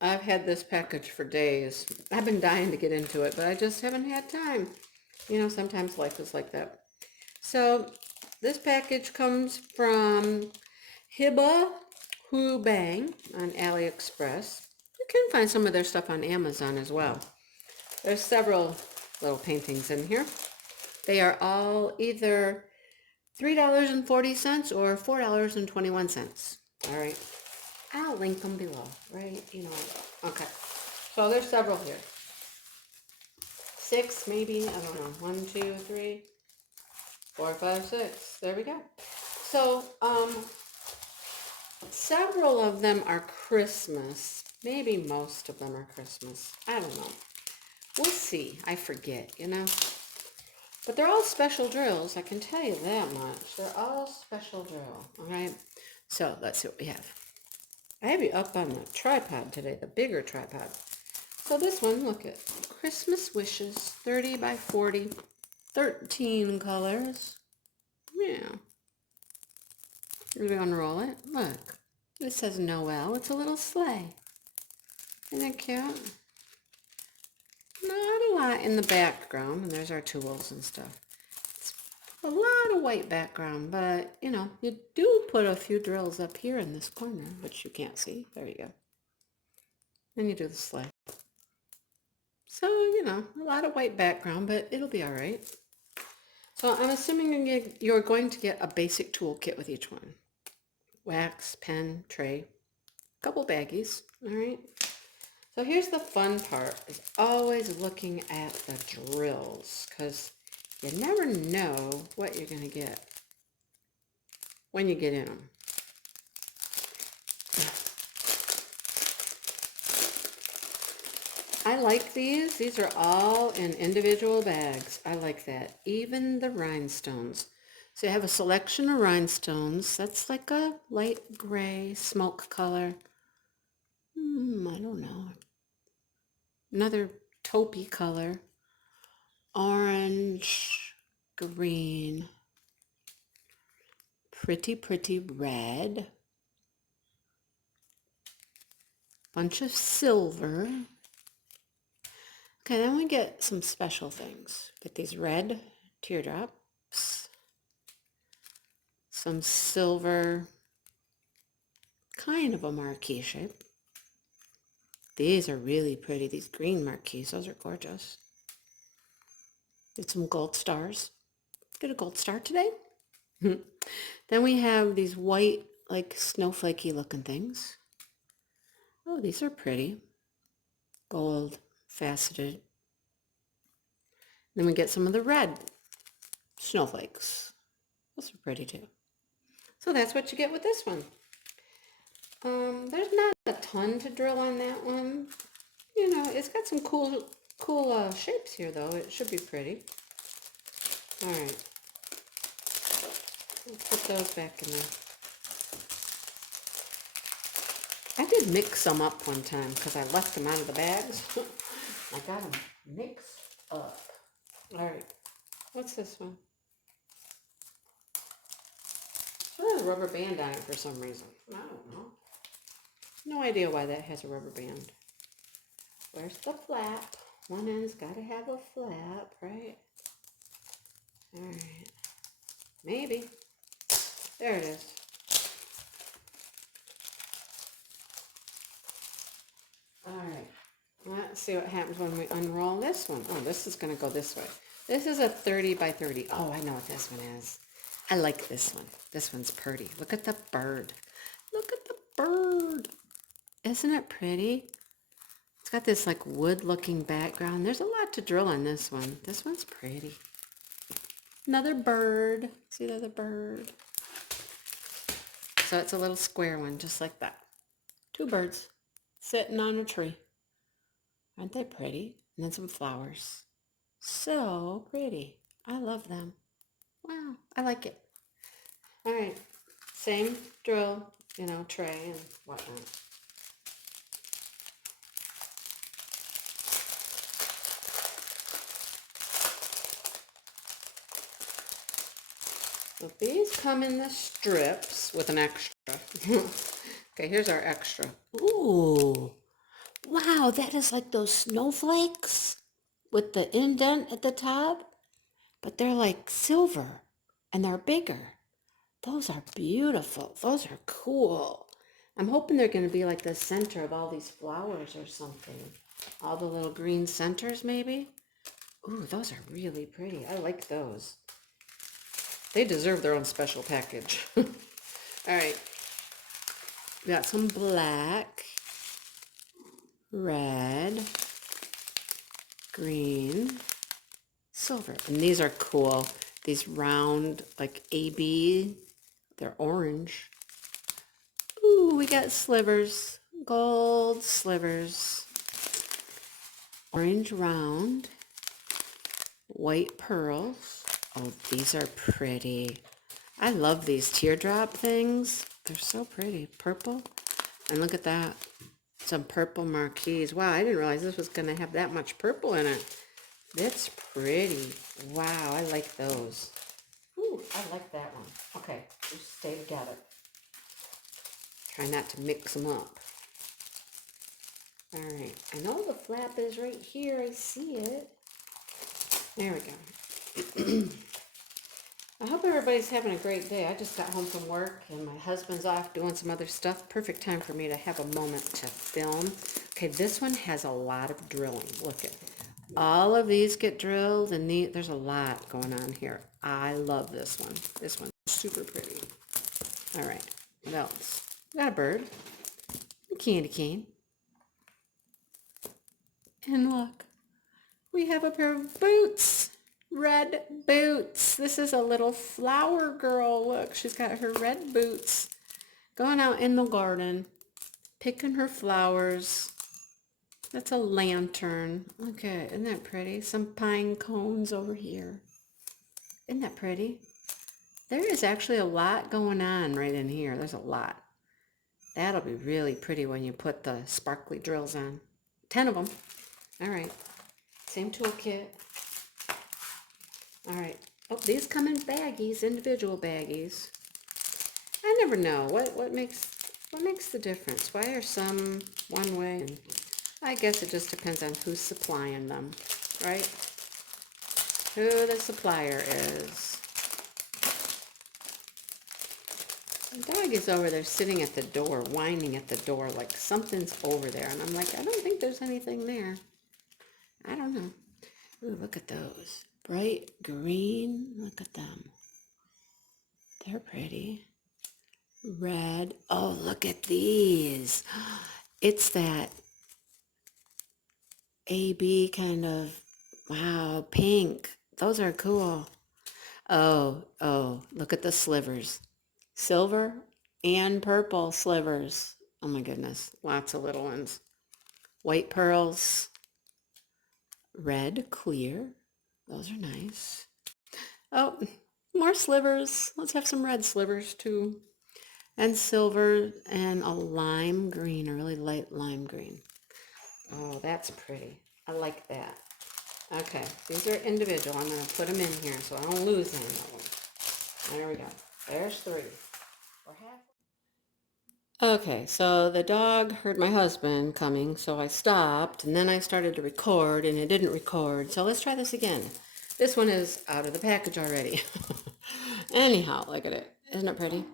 I've had this package for days. I've been dying to get into it, but I just haven't had time. You know, sometimes life is like that. So this package comes from Hibah Bang on AliExpress. You can find some of their stuff on Amazon as well. There's several little paintings in here. They are all either $3.40 or $4.21. All right. I'll link them below, right? You know. Okay. So there's several here. 6 maybe, I don't know. 1, 2, 3, 4, 5, 6. There we go. So, several of them are Christmas. Maybe most of them are Christmas. I don't know. We'll see. I forget, you know. But they're all special drills. I can tell you that much. They're all special drill. All right. So let's see what we have. I have you up on the tripod today, the bigger tripod. So this one, look at Christmas Wishes, 30 by 40, 13 colors. Yeah. We're going to unroll it. Look. It says Noel. It's a little sleigh. Isn't that cute? Not a lot in the background, and there's our tools and stuff. It's a lot of white background, but, you know, you do put a few drills up here in this corner, which you can't see. There you go. Then you do the sleigh. So, you know, a lot of white background, but it'll be all right. So I'm assuming you're going to get a basic tool kit with each one. Wax, pen, tray, a couple baggies, all right? So here's the fun part, is always looking at the drills, because you never know what you're going to get when you get in them. I like these. These are all in individual bags. I like that. Even the rhinestones. So you have a selection of rhinestones. That's like a light gray smoke color. I don't know. Another taupey color. Orange, green, pretty red. Bunch of silver. Okay, then we get some special things. Get these red teardrops. Some silver, kind of a marquee shape. These are really pretty. These green marquees, those are gorgeous. Get some gold stars. Get a gold star today. Then we have these white, like snowflakey looking things. Oh, these are pretty. Gold, faceted. Then we get some of the red snowflakes. Those are pretty too. So that's what you get with this one. There's not a ton to drill on that one. You know, it's got some cool shapes here, though. It should be pretty. All right. Let's put those back in there. I did mix some up one time because I left them out of the bags. I got them mixed up. All right. What's this one? So there's a rubber band on it for some reason. I don't know. No idea why that has a rubber band. Where's the flap? One end's got to have a flap, right? All right. Maybe. There it is. All right. Let's see what happens when we unroll this one. Oh, this is going to go this way. This is a 30 by 30. Oh, I know what this one is. I like this one. This one's pretty. Look at the bird. Look at the bird. Isn't it pretty? It's got this like wood looking background. There's a lot to drill on this one. This one's pretty. Another bird. See the other bird? So it's a little square one, just like that. 2 birds sitting on a tree. Aren't they pretty? And then some flowers. So pretty. I love them. Wow, I like it. All right, same drill, you know, tray and whatnot. So these come in the strips with an extra. Okay, here's our extra. Ooh, Wow, that is like those snowflakes with the indent at the top, but they're like silver and they're bigger. Those are beautiful. Those are cool. I'm hoping they're going to be like the center of all these flowers or something. All the little green centers, maybe. Ooh, those are really pretty. I like those. They deserve their own special package. All right. We got some black, red, green, silver. And these are cool. These round, like AB, they're orange. Ooh, we got slivers, gold slivers, orange round, white pearls. Oh, these are pretty. I love these teardrop things. They're so pretty. Purple. And look at that. Some purple marquees. Wow, I didn't realize this was going to have that much purple in it. That's pretty. Wow, I like those. Ooh, I like that one. Okay, just stay together. Try not to mix them up. All right, I know the flap is right here. I see it. There we go. I hope everybody's having a great day. I just got home from work and my husband's off doing some other stuff. Perfect time for me to have a moment to film. Okay, this one has a lot of drilling. Look at all of these get drilled and there's a lot going on here. I love this one. This one's super pretty. All right, what else? We got a bird, a candy cane, and look, we have a pair of boots. Red boots. This is a little flower girl. Look, she's got her red boots going out in the garden, picking her flowers. That's a lantern. Look at, isn't that pretty? Some pine cones over here. Isn't that pretty? There is actually a lot going on right in here. There's a lot. That'll be really pretty when you put the sparkly drills on. 10 of them. All right. Same toolkit. All right. Oh, these come in baggies, individual baggies. I never know what makes the difference. Why are some one way? And I guess it just depends on who's supplying them, right? Who the supplier is. The dog is over there sitting at the door, whining at the door like something's over there. And I'm like, I don't think there's anything there. I don't know. Ooh, look at those. Bright green. Look at them. They're pretty. Red. Oh, look at these. It's that AB kind of, wow, pink. Those are cool. Oh, look at the slivers. Silver and purple slivers. Oh my goodness, lots of little ones. White pearls. Red clear. Those are nice. Oh, more slivers. Let's have some red slivers too. And silver and a lime green, a really light lime green. Oh, that's pretty. I like that. Okay, these are individual. I'm going to put them in here so I don't lose any of them. There we go. There's 3. We're half. Okay, so the dog heard my husband coming, so I stopped, and then I started to record, and it didn't record. So let's try this again. This one is out of the package already. Anyhow, look at it. Isn't it pretty?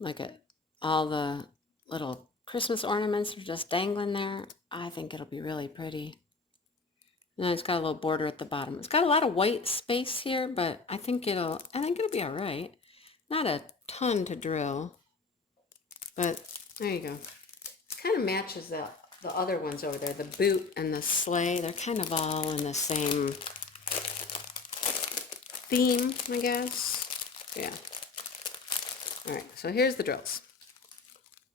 Look at all the little Christmas ornaments are just dangling there. I think it'll be really pretty. And it's got a little border at the bottom. It's got a lot of white space here, but I think it'll be all right. Not a ton to drill, but there you go. It kind of matches the other ones over there. The boot and the sleigh, they're kind of all in the same theme, I guess. Yeah. All right, so here's the drills.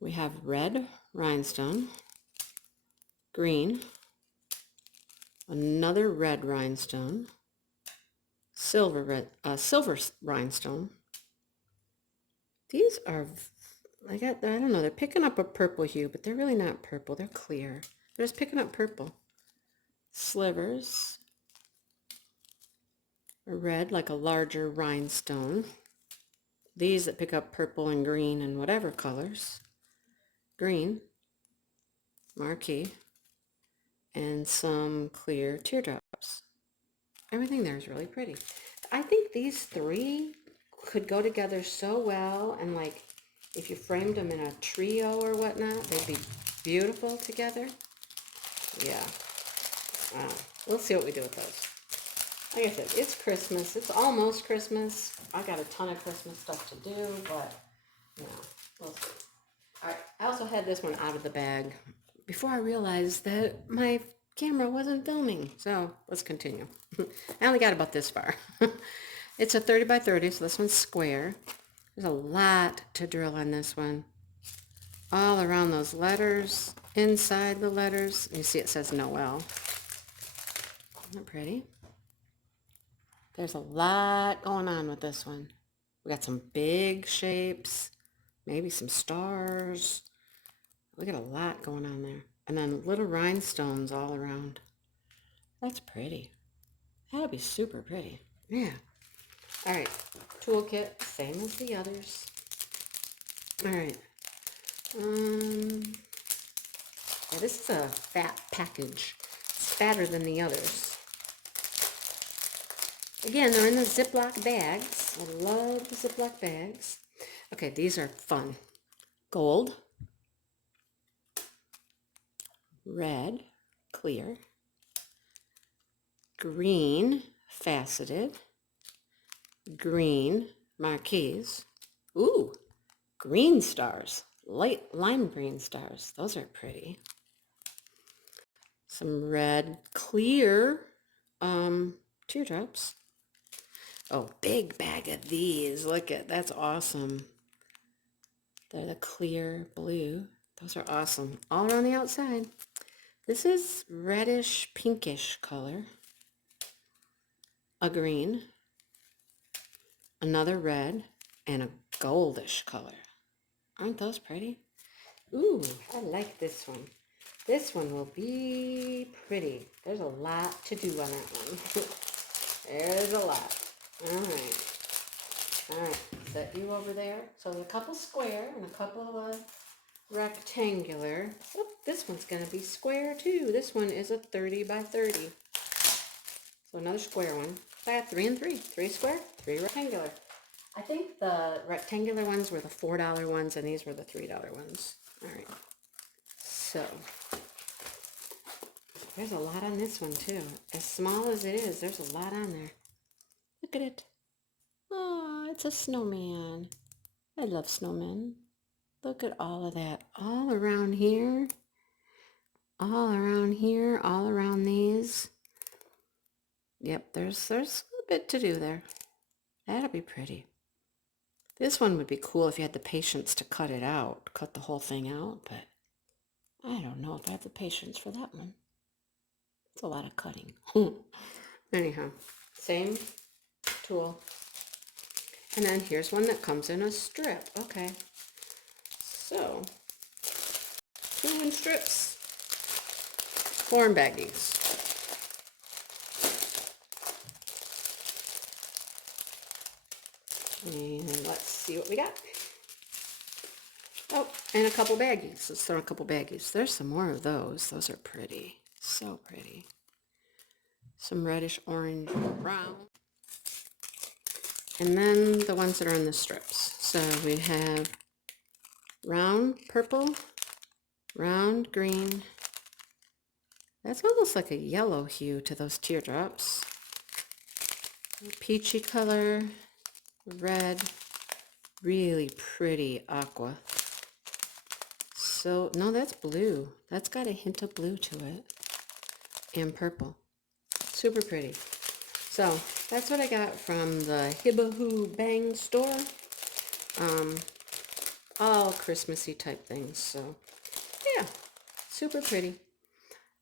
We have red rhinestone, green, another red rhinestone, silver rhinestone. These are, I don't know, they're picking up a purple hue, but they're really not purple. They're clear. They're just picking up purple. Slivers, a red, like a larger rhinestone. These that pick up purple and green and whatever colors. Green, marquee. and some clear teardrops. Everything there is really pretty. I think these three could go together so well, and like if you framed them in a trio or whatnot, they'd be beautiful together. Yeah. We'll see what we do with those. Like I said, it's Christmas. It's almost Christmas. I got a ton of Christmas stuff to do, but you know, we'll see. All right. I also had this one out of the bag before I realized that my camera wasn't filming. So let's continue. I only got about this far. It's a 30 by 30, so this one's square. There's a lot to drill on this one. All around those letters, inside the letters. You see it says Noel. Isn't that pretty? There's a lot going on with this one. We got some big shapes, maybe some stars. We got a lot going on there. And then little rhinestones all around. That's pretty. That'll be super pretty. Yeah. All right. Toolkit, same as the others. All right. Yeah, this is a fat package. It's fatter than the others. Again, they're in the Ziploc bags. I love the Ziploc bags. Okay, these are fun. Gold, red, clear, green, faceted, green, marquise. Ooh, green stars, light lime green stars. Those are pretty. Some red, clear teardrops. Oh, big bag of these. Look at, that's awesome. They're the clear blue. Those are awesome. All around the outside. This is reddish, pinkish color. A green. Another red. And a goldish color. Aren't those pretty? Ooh, I like this one. This one will be pretty. There's a lot to do on that one. There's a lot. All right. All right, set you over there. So a couple square and a couple rectangular. Oh, this one's going to be square too. This one is a 30 by 30. So another square one. So I got 3 and 3. 3 square, 3 rectangular. I think the rectangular ones were the $4 ones and these were the $3 ones. All right. So there's a lot on this one too. As small as it is, there's a lot on there. Look at it. Oh, it's a snowman. I love snowmen. Look at all of that. All around here. All around here. All around these. Yep, there's a bit to do there. That'll be pretty. This one would be cool if you had the patience to cut it out. Cut the whole thing out, but I don't know if I have the patience for that one. It's a lot of cutting. Anyhow, same tool. And then here's one that comes in a strip. Okay. So, 2 in strips. 4 in baggies. And let's see what we got. Oh, and a couple baggies. Let's throw a couple baggies. There's some more of those. Those are pretty. So pretty. Some reddish orange brown. And then the ones that are in the strips. So we have round purple, round green. That's almost like a yellow hue to those teardrops. Peachy color, red, really pretty aqua. So, no, that's blue. That's got a hint of blue to it. And purple. Super pretty. So, that's what I got from the Hibah Beng store. All Christmassy type things. So, yeah, super pretty.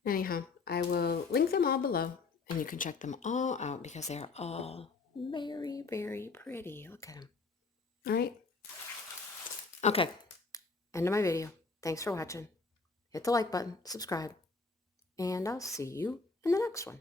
Anyhow, I will link them all below. And you can check them all out because they are all very, very pretty. Look at them. All right. Okay. End of my video. Thanks for watching. Hit the like button, subscribe, and I'll see you in the next one.